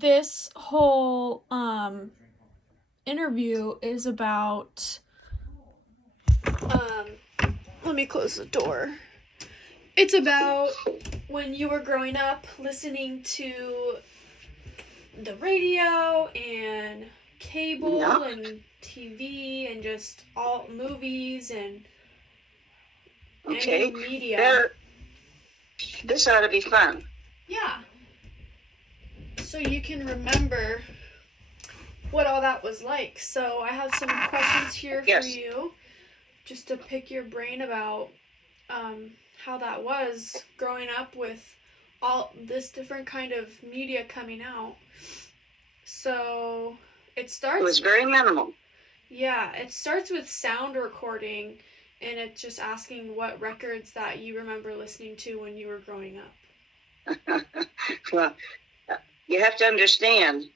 this whole interview is about let me close the door. It's about when you were growing up listening to the radio and cable Yeah. and TV and just all movies and any Okay. media. That, this ought to be fun. Yeah. So you can remember what all that was like. So I have some questions here for Yes. you just to pick your brain about how that was growing up with all this different kind of media coming out. So it It was starts, very minimal. yeah, it starts with sound recording, and it's just asking what records that you remember listening to when you were growing up. Well, you have to understand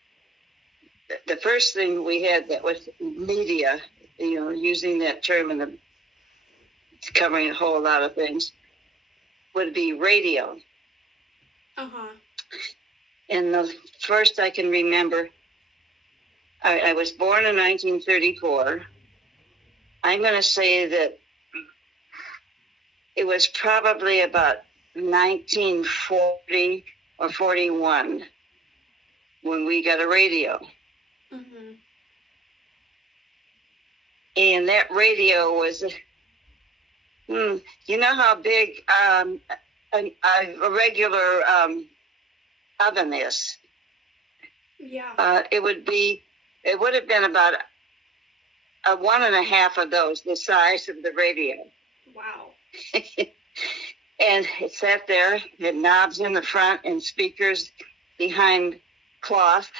the first thing we had that was media, using that term and covering a whole lot of things, would be radio. Uh-huh. And the first I can remember, I was born in 1934. I'm going to say that it was probably about 1940 or 41 when we got a radio. Mm-hmm. And that radio was, you know how big a regular oven is? Yeah. It would have been about a one and a half of those, the size of the radio. Wow. And it sat there, had knobs in the front and speakers behind cloth.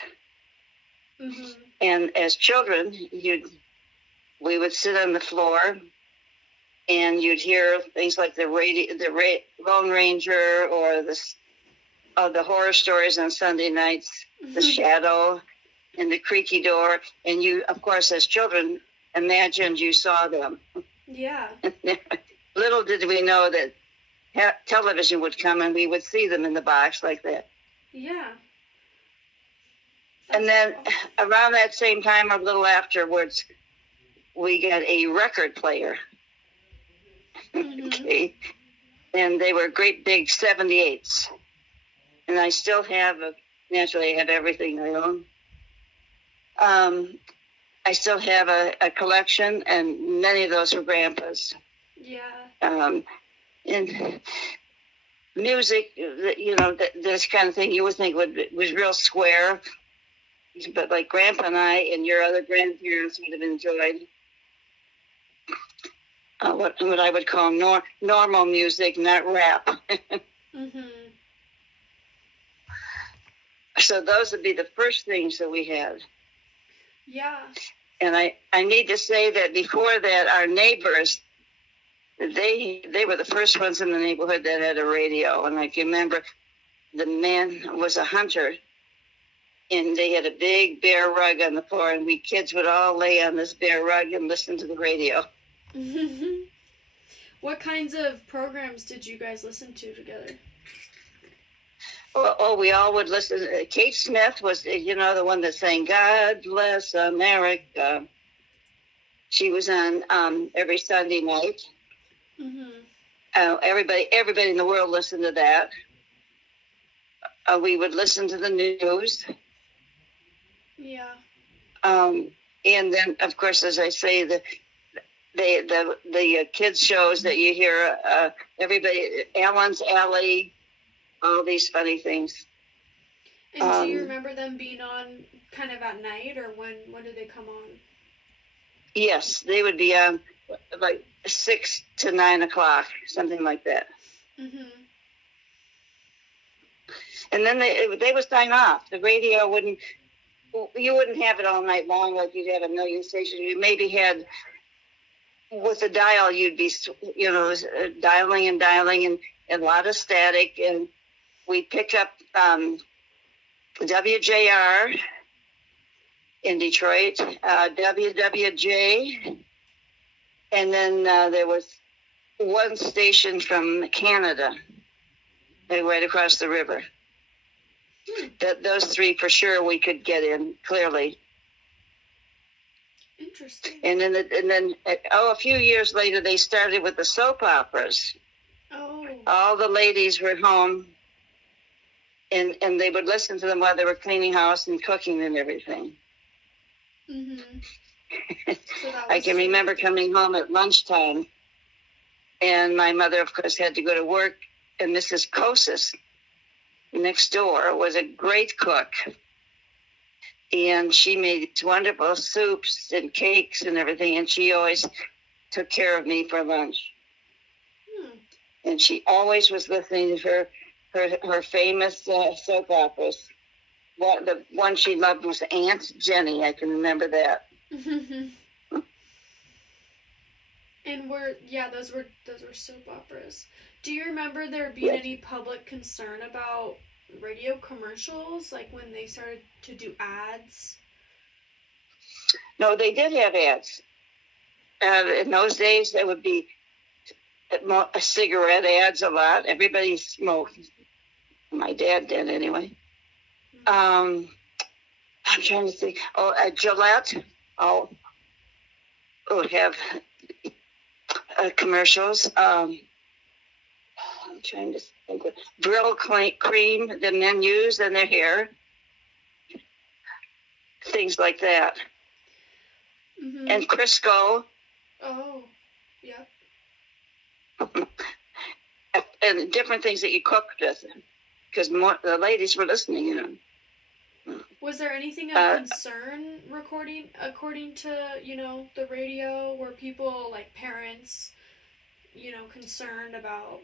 Mm-hmm. And as children, we would sit on the floor, and you'd hear things like the Lone Ranger, or the horror stories on Sunday nights, The Shadow, and the creaky door. And you, of course, as children, imagined you saw them. Yeah. Little did we know that television would come and we would see them in the box like that. Yeah. And then around that same time, a little afterwards, we got a record player. Mm-hmm. Okay. And they were great big 78s. And I still have, naturally I have everything I own. I still have a collection, and many of those were Grandpa's. Yeah. And music, this kind of thing you would think was real square, but like Grandpa and I and your other grandparents would have enjoyed what I would call normal music, not rap. Mm-hmm. So those would be the first things that we had. Yeah. And I need to say that before that, our neighbors, they were the first ones in the neighborhood that had a radio. And I can remember the man was a hunter, and they had a big bear rug on the floor, and we kids would all lay on this bear rug and listen to the radio. What kinds of programs did you guys listen to together? Oh, we all would listen. Kate Smith was, the one that sang "God Bless America." She was on every Sunday night. Mm-hmm. Everybody in the world listened to that. We would listen to the news. Yeah. And then, of course, as I say, the kids shows that you hear, everybody, Allen's Alley, all these funny things. And do you remember them being on kind of at night, or when did they come on? Yes, they would be on like 6 to 9 o'clock, something like that. Mm-hmm. And then they would sign off. The radio you wouldn't have it all night long like you'd have a million stations. You maybe had, with a dial, you'd be, dialing and a lot of static. And we'd pick up WJR in Detroit, WWJ, and then there was one station from Canada, right across the river. those three for sure we could get in clearly. Interesting. And then a few years later, they started with the soap operas. Oh. All the ladies were home, and they would listen to them while they were cleaning house and cooking and everything. Mm-hmm. So I can remember coming home at lunchtime, and my mother, of course, had to go to work, and Mrs. Kosis next door was a great cook. And she made wonderful soups and cakes and everything, and she always took care of me for lunch. And she always was listening to her famous soap operas. The one she loved was Aunt Jenny. I can remember that. And those were soap operas. Do you remember there being any public concern about radio commercials, like when they started to do ads? No, they did have ads. In those days, there would be cigarette ads a lot. Everybody smoked. My dad did anyway. I'm trying to think. Gillette. Would have commercials. I'm trying to think. Brill cream the men use in their hair. Things like that. Mm-hmm. And Crisco. Oh, yeah. And different things that you cooked with, because the ladies were listening, you know. Was there anything of concern according to, the radio? Were people, like parents, concerned about?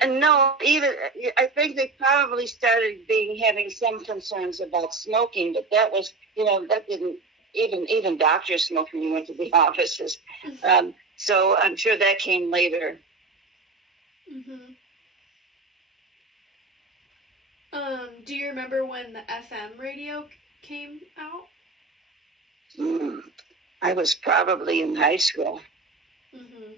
And no, I think they probably started having some concerns about smoking, but that was, that didn't, even doctors smoked when you went to the offices. So I'm sure that came later. Mm-hmm. Do you remember when the FM radio came out? I was probably in high school. Mm-hmm.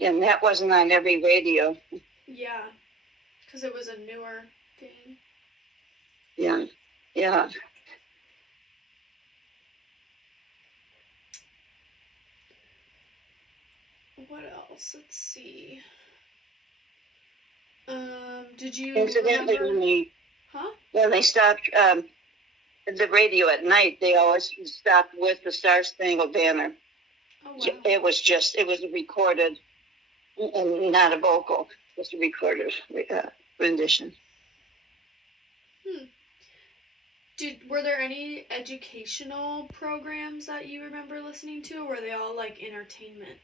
And that wasn't on every radio. Yeah, because it was a newer thing. Yeah. What else? Let's see. Did you Incidentally, remember? when they stopped the radio at night, they always stopped with the Star Spangled Banner. Oh, wow. It was a recorded, and not a vocal, just a recorded rendition. Were there any educational programs that you remember listening to, or were they all like entertainment?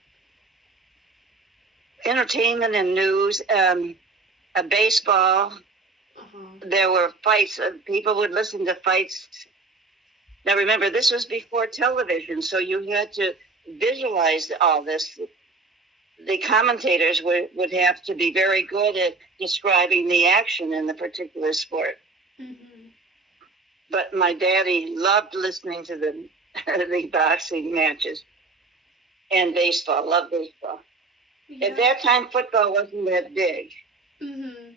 Entertainment and news, baseball. Uh-huh. There were fights. People would listen to fights. Now remember, this was before television, so you had to visualize all this. The commentators would have to be very good at describing the action in the particular sport. Mm-hmm. But my daddy loved listening to the boxing matches and baseball. Loved baseball. Yeah. At that time, football wasn't that big. Mm-hmm.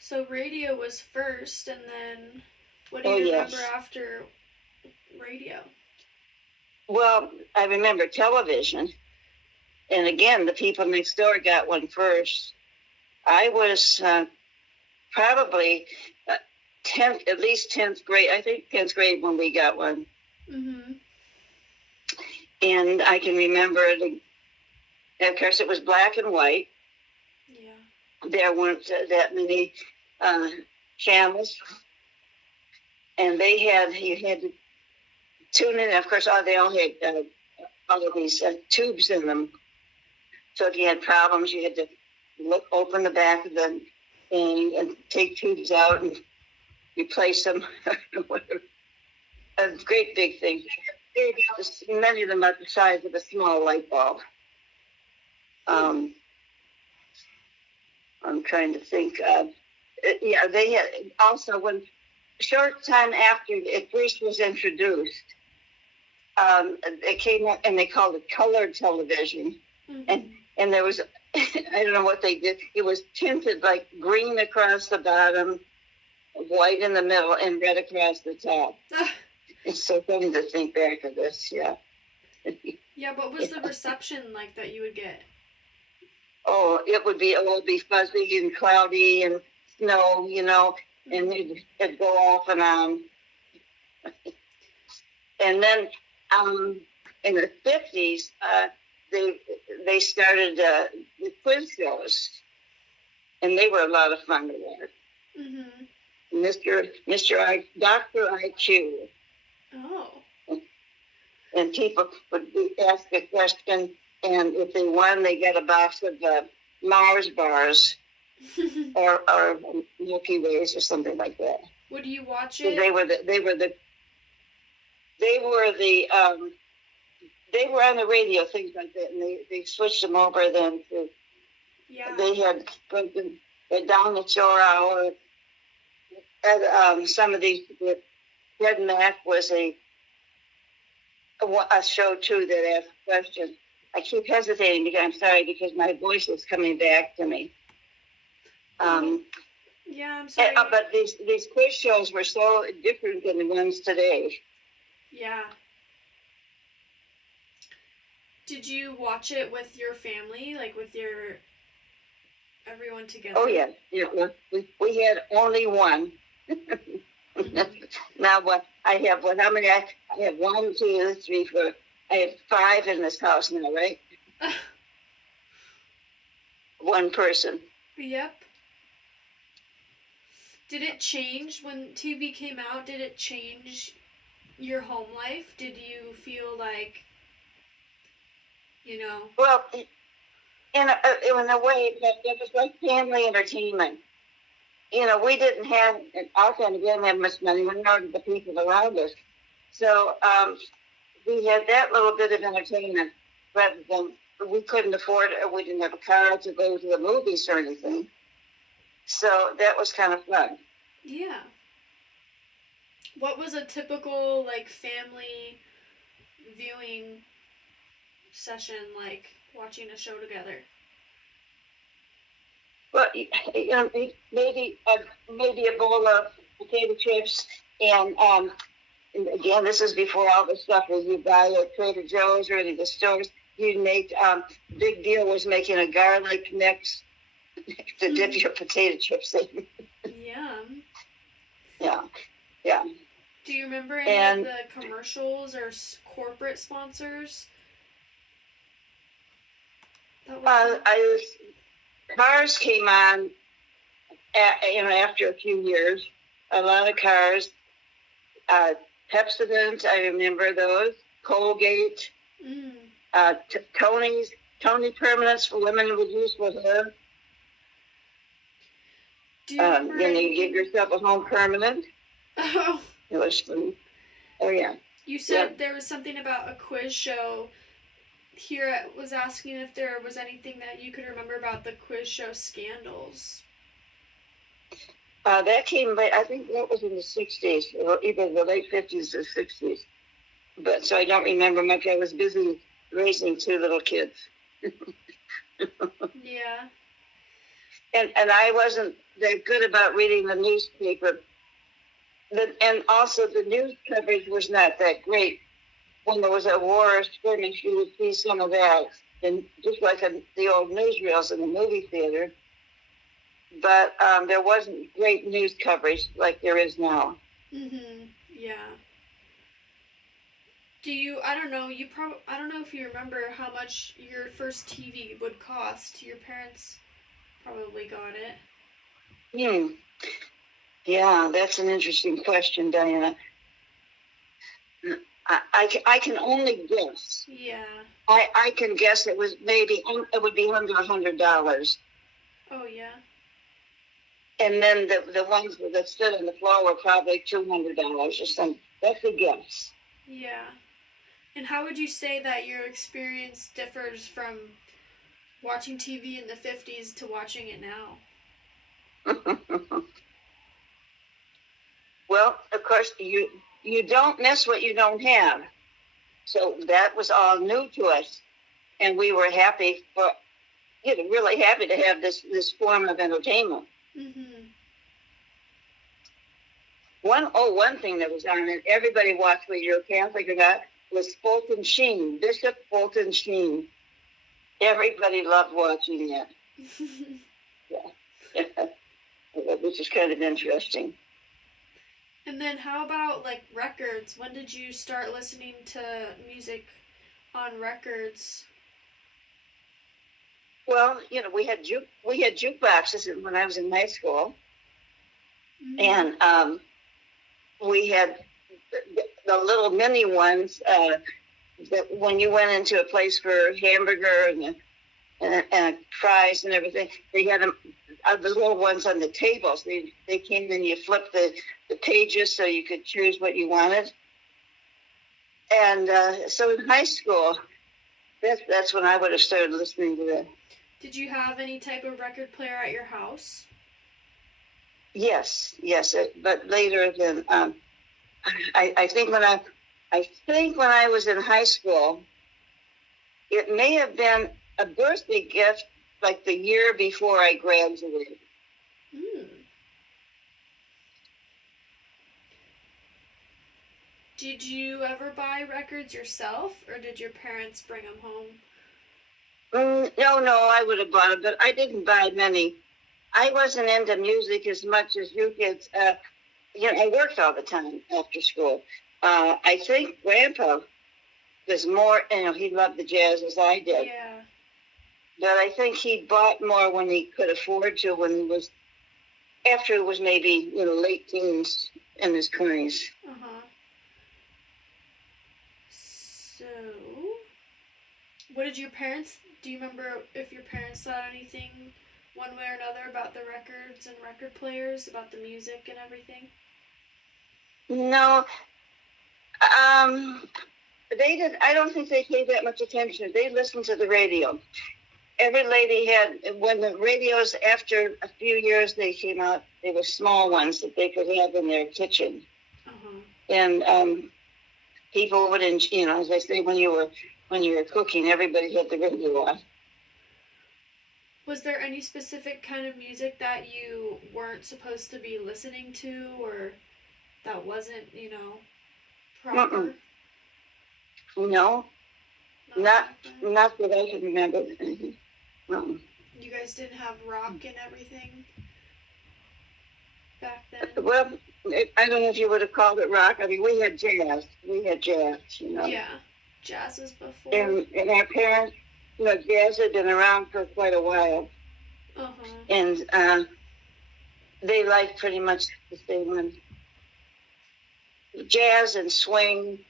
So radio was first, and then what do you remember after radio? Well, I remember television. And again, the people next door got one first. I was probably 10th, at least 10th grade. I think 10th grade when we got one. Mm-hmm. And I can remember, of course, it was black and white. Yeah. There weren't that many channels. And you had to tune in. Of course, they all had all of these tubes in them. So if you had problems, you had to open the back of the thing and take tubes out and replace them. A great big thing. Many of them are the size of a small light bulb. I'm trying to think. They had also, when short time after it first was introduced, it came up and they called it colored television. Mm-hmm. And there was I don't know what they did. It was tinted like green across the bottom, white in the middle, and red across the top. It's so funny to think back of this. Yeah. Yeah, what was the reception like that you would get? Oh, it would be fuzzy and cloudy and snow, and it'd go off and on. And then in the 50s, they started the quiz shows, and they were a lot of fun to watch. Mm-hmm. Dr. IQ. Oh. And people would ask a question, and if they won, they get a box of Mars bars or Milky Ways or something like that. Would you watch So it? they were on the radio, things like that, and they switched them over then to. Yeah. They had Down the Shore Hour. And some of these, Red Mac was a show too that asked questions. I keep hesitating because I'm sorry because my voice is coming back to me. Yeah, I'm sorry. But these quiz shows were so different than the ones today. Yeah. Did you watch it with your family, like with everyone together? Oh yeah. We had only one. Now what? I have what? How many? I have 1, 2, 3, 4. I have 5 in this house now, right? One person. Yep. Did it change when TV came out? Did it change your home life? Did you feel like, Well, in a way, it was like family entertainment. We didn't have, our family didn't have much money. We know the people around us. So we had that little bit of entertainment rather than, we couldn't afford it, or we didn't have a car to go to the movies or anything. So that was kind of fun. Yeah. What was a typical, family viewing session like, watching a show together? Well, maybe a bowl of potato chips, and again, this is before all the stuff that you buy at Trader Joe's or any of the stores. You'd make big deal was making a garlic mix to dip your potato chips in. Yum. Yeah. Do you remember any of the commercials or corporate sponsors? Cars came on, after a few years. A lot of cars. Pepsodent, I remember those. Colgate. Tony's. Tony Permanents for women would use for hair. Do you remember you give yourself a home permanent. Oh. It was fun. Oh, yeah. You said there was something about a quiz show. Here I was asking if there was anything that you could remember about the quiz show scandals. That came late. I think that was in the 60s, or either the late 50s or 60s. But so I don't remember much. I was busy raising 2 little kids. Yeah. And I wasn't that good about reading the newspaper. And also the news coverage was not that great. When there was a war or skirmish, you would see some of that, and just like the old newsreels in the movie theater. But there wasn't great news coverage like there is now. Yeah. I don't know if you remember how much your first TV would cost. Your parents probably got it. Yeah, that's an interesting question, Diana. I can only guess. Yeah. I can guess it would be under $100. Oh, yeah. And then the ones that stood on the floor were probably $200 or something. That's a guess. Yeah. And how would you say that your experience differs from watching TV in the 50s to watching it now? Well, of course, you don't miss what you don't have. So that was all new to us. And we were happy really happy to have this form of entertainment. Mm-hmm. One thing that was on it, everybody watched, whether you're Catholic or not, was Fulton Sheen, Bishop Fulton Sheen. Everybody loved watching that. Yeah. Which is kind of interesting. And then how about like records? When did you start listening to music on records? Well, we had jukeboxes when I was in high school, Mm-hmm. and we had the little mini ones that when you went into a place for hamburger and fries and everything, they had them, the little ones on the tables. They came in, you flip the pages so you could choose what you wanted. And so in high school, that's when I would have started listening to that. Did you have any type of record player at your house? Yes, but later than I think when I was in high school, it may have been a birthday gift like the year before I graduated. Mm. Did you ever buy records yourself, or did your parents bring them home? No, I would have bought them, but I didn't buy many. I wasn't into music as much as you kids. I worked all the time after school. I think Grandpa was more, he loved the jazz as I did. Yeah. But I think he bought more when he could afford to, after it was maybe, late teens in his 20s. Uh-huh. So, do you remember if your parents thought anything one way or another about the records and record players, about the music and everything? No, they did. I don't think they paid that much attention. They listened to the radio. Every lady had, when the radios, after a few years, they came out, they were small ones that they could have in their kitchen. Uh-huh. And people would, as I say, when you were cooking, everybody had the radio on. Was there any specific kind of music that you weren't supposed to be listening to, or that wasn't, proper? No, not that I can remember. No. You guys didn't have rock and everything back then? Well, I don't know if you would have called it rock. I mean, we had jazz. Yeah, jazz was before. And our parents, jazz had been around for quite a while. Uh-huh. And they liked pretty much the same one. Jazz and swing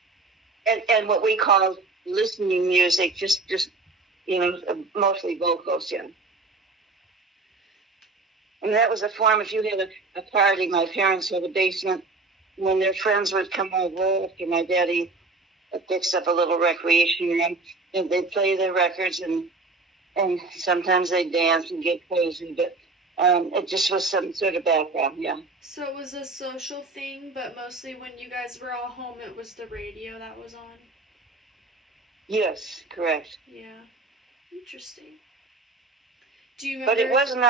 and what we call listening music, just mostly vocals, yeah. And that was a form, if you had a party, my parents had a basement, when their friends would come over after my daddy fixed up a little recreation room, and they'd play their records, and sometimes they'd dance and get crazy, but it just was some sort of background, yeah. So it was a social thing, but mostly when you guys were all home, it was the radio that was on? Yes, correct. Yeah. Interesting. Do you remember? But it wasn't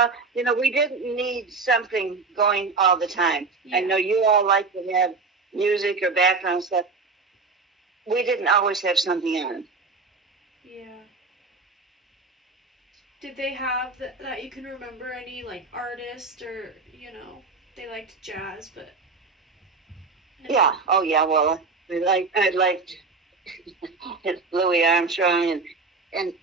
we didn't need something going all the time. Yeah. I know you all like to have music or background stuff. We didn't always have something on. Yeah. Did they have that you can remember any like artist or they liked jazz, but yeah. Oh yeah. Well, I liked Louis Armstrong and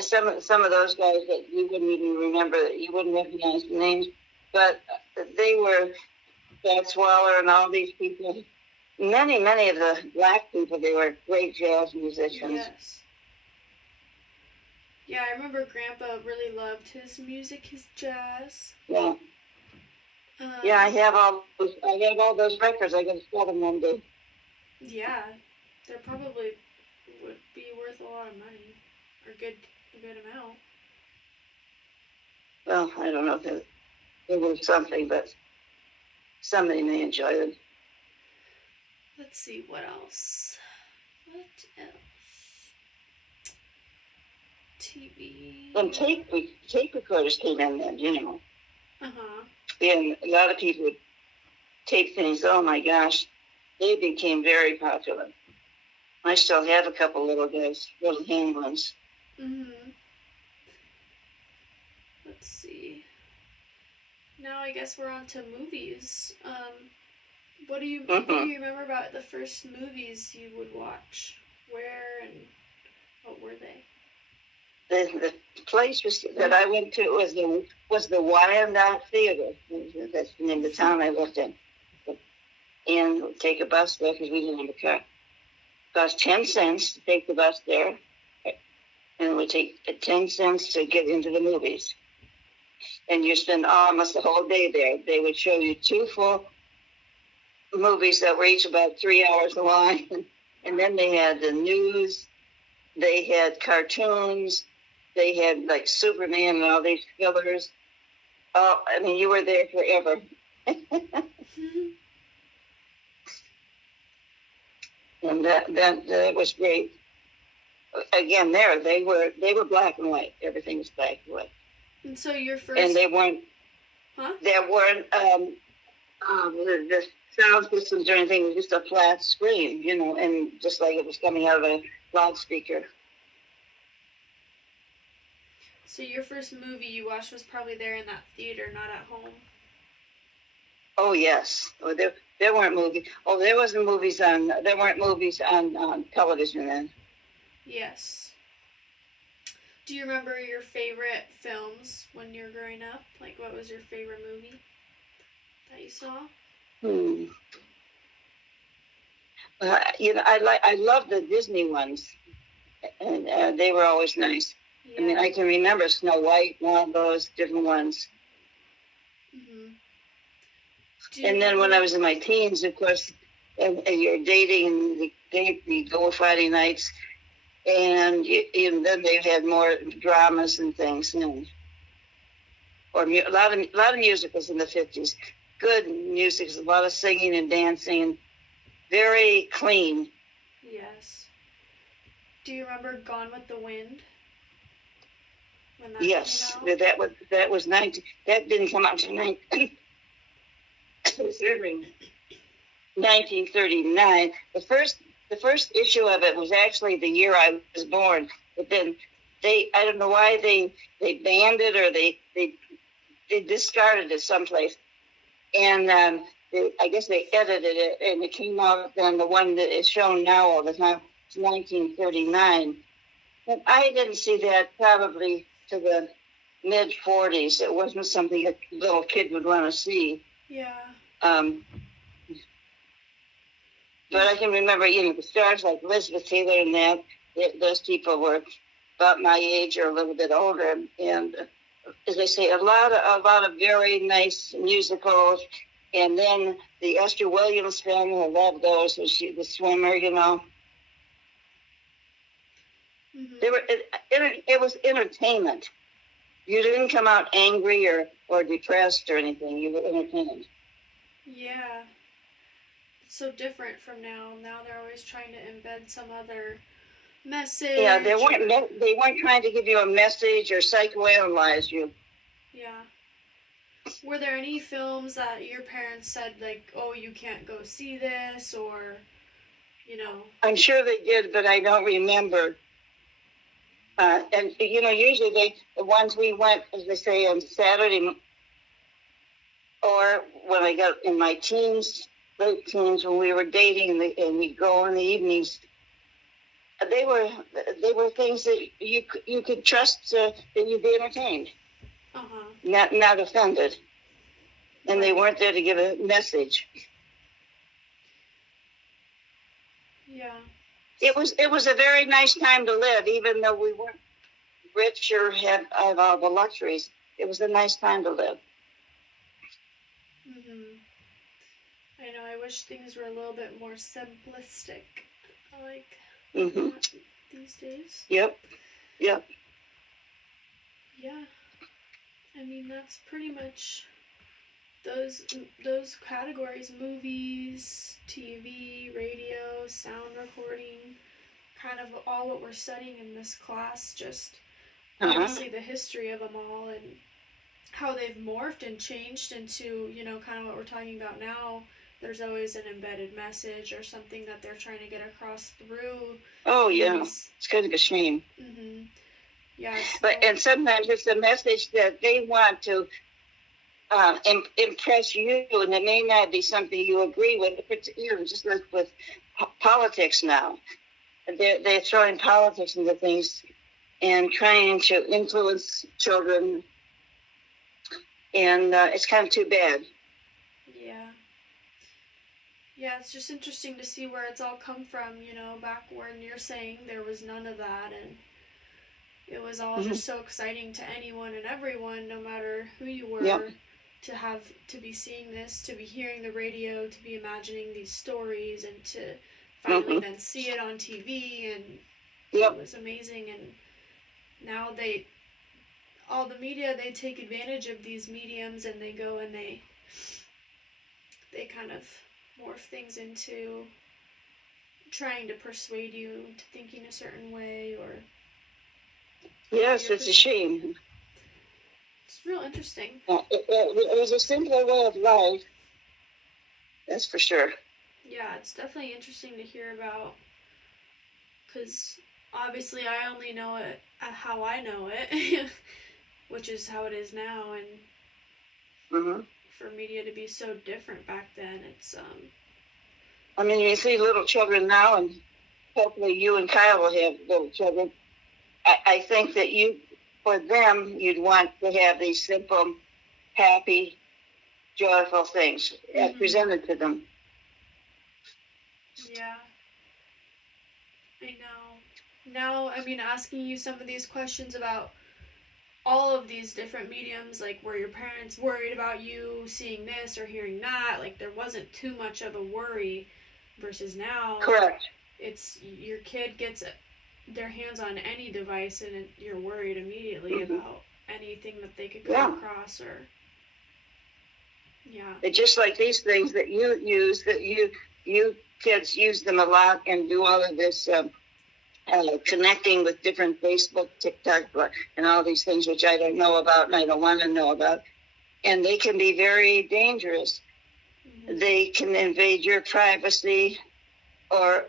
some of those guys that you wouldn't even remember, that you wouldn't recognize the names, but they were Fats Waller and all these people. Many of the black people, they were great jazz musicians. Yes. Yeah, I remember Grandpa really loved his music, his jazz. Yeah. Yeah, I have all those records. I gotta sell them one day. Yeah, they probably would be worth a lot of money, or a good amount. Well, I don't know if it was something, but somebody may enjoy them. Let's see, what else? TV. And tape recorders came in then, you know. Uh-huh. And a lot of people would tape things. Oh my gosh, they became very popular. I still have a couple little guys, little hand ones. Mm-hmm. Let's see. Now I guess we're on to movies. What do you remember about the first movies you would watch? Where and what were they? The place that I went to was the Wyandotte Theater. That's the name of the town I lived in. And we'd take a bus there because we didn't have a car. It cost 10 cents to take the bus there. And it would take 10 cents to get into the movies. And you spend almost the whole day there. They would show you 2 full movies that were each about 3 hours long. And then they had the news. They had cartoons. They had like Superman and all these fillers. Oh, I mean, you were there forever. And that was great. Again, they were black and white. Everything was black and white. And so your first. And they weren't. Huh? There weren't the sound systems or anything. It was just a flat screen, you know, and just like it was coming out of a loudspeaker. So your first movie you watched was probably there in that theater, not at home. Oh yes. Oh, there weren't movies. Oh, there wasn't movies on. There weren't movies on television then. Yes. Do you remember your favorite films when you were growing up? Like, what was your favorite movie that you saw? You know, I love the Disney ones, and they were always nice. Yeah. I mean, I can remember Snow White and all those different ones. Mm-hmm. And then when I was in my teens, of course, and you're dating, the go Friday nights, and then they had more dramas and things, or a lot of musicals in the 50s. Good music, a lot of singing and dancing, very clean. Yes. Do you remember Gone with the Wind? When that Yes, came out? that was 19. That didn't come out until 1939. The first issue of it was actually the year I was born, but then I don't know why they banned it or they discarded it someplace, and I guess they edited it and it came out on the one that is shown now all the time. It's 1939, and I didn't see that probably to the mid 40s. It wasn't something a little kid would want to see. Yeah. But I can remember, the stars like Elizabeth Taylor and those people were about my age or a little bit older. And as I say, a lot of very nice musicals. And then the Esther Williams film, I love those. The swimmer, Mm-hmm. It was entertainment. You didn't come out angry or depressed or anything. You were entertained. Yeah. It's so different from now. Now they're always trying to embed some other message. Yeah, they weren't trying to give you a message or psychoanalyze you. Yeah. Were there any films that your parents said, like, oh, you can't go see this, or, I'm sure they did, but I don't remember. And, usually the ones we went, as they say, on Saturday, or when I got in my teens, late teens, when we were dating and we'd go in the evenings, they were things that you could trust that you'd be entertained, not offended, and they weren't there to give a message. Yeah. It was a very nice time to live, even though we weren't rich or had all the luxuries. It was a nice time to live. Mhm. I know. I wish things were a little bit more simplistic, like these days. Yep. Yeah. I mean, that's pretty much those categories: movies, TV, radio, sound recording, kind of all what we're studying in this class. Just obviously the history of them all and how they've morphed and changed into, you know, kind of what we're talking about now. There's always an embedded message or something that they're trying to get across through. Oh, yeah. these- It's kind of a shame. Yeah. And sometimes it's a message that they want to impress you, and it may not be something you agree with. You know, just like with politics now, they're throwing politics into things and trying to influence children, and it's kind of too bad. Yeah, it's just interesting to see where it's all come from, you know, back when you're saying there was none of that, and it was all just so exciting to anyone and everyone, no matter who you were, to be seeing this, to be hearing the radio, to be imagining these stories, and to finally then see it on TV, and it was amazing. And now all the media, they take advantage of these mediums, and they go and they kind of morph things into trying to persuade you into thinking a certain way, or yes, it's a shame. It's real interesting. It was a simpler way of life, that's for sure. Yeah, it's definitely interesting to hear about, because obviously I only know it how I know it, which is how it is now, and for media to be so different back then, it's I mean, you see little children now, and hopefully you and Kyle will have little children. I think that for them, you'd want to have these simple, happy, joyful things presented to them. Yeah, I know. Now, I mean, asking you some of these questions about all of these different mediums, like were your parents worried about you seeing this or hearing that? Like there wasn't too much of a worry, versus now. Correct. It's your kid gets their hands on any device and you're worried immediately about anything that they could come across, or It's just like these things that you use, that you kids use them a lot and do all of this connecting with different Facebook, TikTok, and all these things which I don't know about and I don't want to know about. And they can be very dangerous. They can invade your privacy or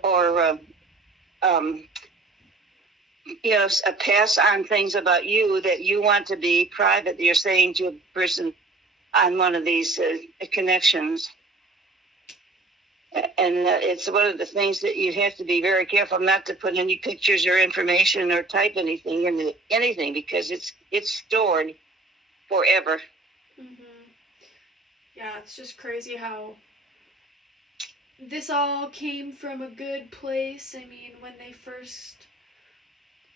pass on things about you that you want to be private. You're saying to a person on one of these connections. And it's one of the things that you have to be very careful not to put any pictures or information or type anything into anything, because it's stored forever. Yeah, it's just crazy how this all came from a good place. I mean, when they first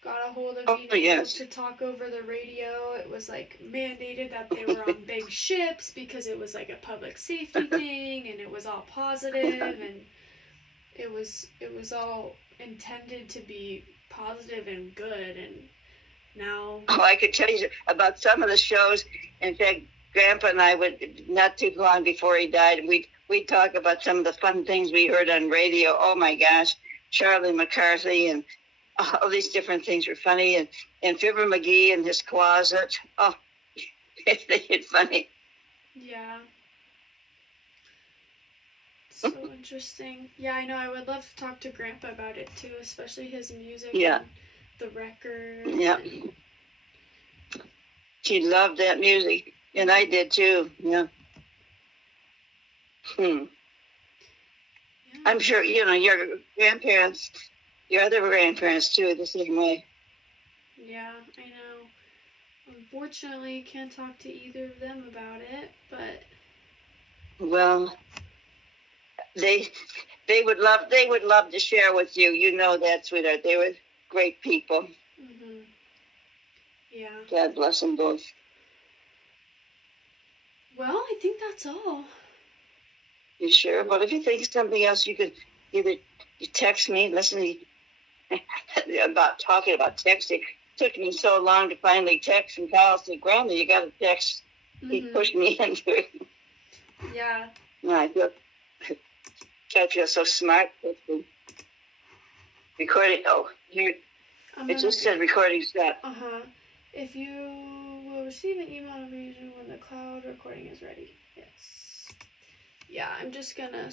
got a hold of being able to talk over the radio, it was like mandated that they were on big ships because it was like a public safety thing, and it was all positive, and it was all intended to be positive and good. And now I could tell you about some of the shows. In fact, Grandpa and I would, not too long before he died, we'd talk about some of the fun things we heard on radio. Oh my gosh, Charlie McCarthy and all these different things were funny, and Fibber McGee in his closet. Oh, they get funny. Yeah. So interesting. Yeah, I know. I would love to talk to Grandpa about it too, especially his music and the records. Yeah. She loved that music, and I did too. Yeah. I'm sure, your grandparents, your other grandparents too, the same way. Yeah, I know. Unfortunately, can't talk to either of them about it, but well, they would love to share with you. You know that, sweetheart. They were great people. Yeah. God bless them both. Well, I think that's all. You sure? Well, if you think of something else, you could either text me. Listen about talking about texting. It took me so long to finally text, and Kyle said, "Grandma, you got to text." He pushed me into it. Yeah. No, I feel so smart. Recording. Oh, here. It just said recording stop. If you will receive an email notification when the cloud recording is ready. Yes. Yeah, I'm just gonna